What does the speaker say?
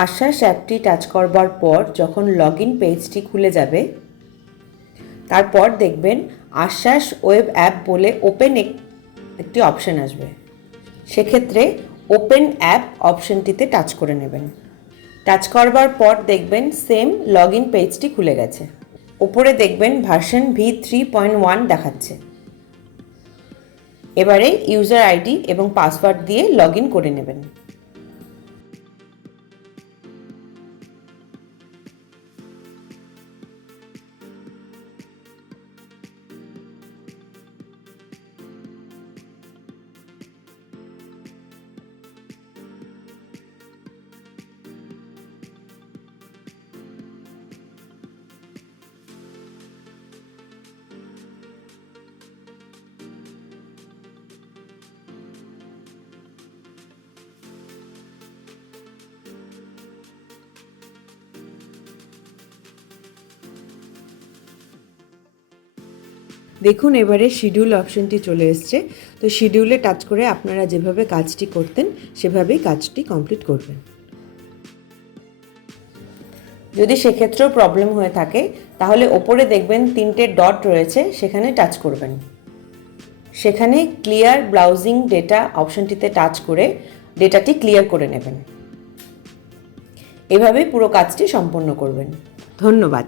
আশ্বাস অ্যাপটি টাচ করবার পর যখন লগ ইন পেজটি খুলে যাবে, তারপর দেখবেন আশ্বাস ওয়েব অ্যাপ বলে ওপেন একটি অপশান আসবে। সেক্ষেত্রে ওপেন অ্যাপ অপশানটিতে টাচ করে নেবেন। টাচ করবার পর দেখবেন সেম লগ ইন পেজটি খুলে গেছে। ওপরে দেখবেন ভার্সন v3.1 দেখাচ্ছে। এবারে ইউজার আইডি এবং পাসওয়ার্ড দিয়ে লগ ইন করে নেবেন। দেখুন এবারে শিডিউল অপশনটি চলে এসছে। তো শিডিউলে টাচ করে আপনারা যেভাবে কাজটি করতেন সেভাবেই কাজটি কমপ্লিট করবেন। যদি সেক্ষেত্রেও প্রবলেম হয়ে থাকে তাহলে ওপরে দেখবেন 3টে ডট রয়েছে, সেখানে টাচ করবেন। সেখানে ক্লিয়ার ব্রাউজিং ডেটা অপশনটিতে টাচ করে ডেটাটি ক্লিয়ার করে নেবেন। এভাবেই পুরো কাজটি সম্পন্ন করবেন। ধন্যবাদ।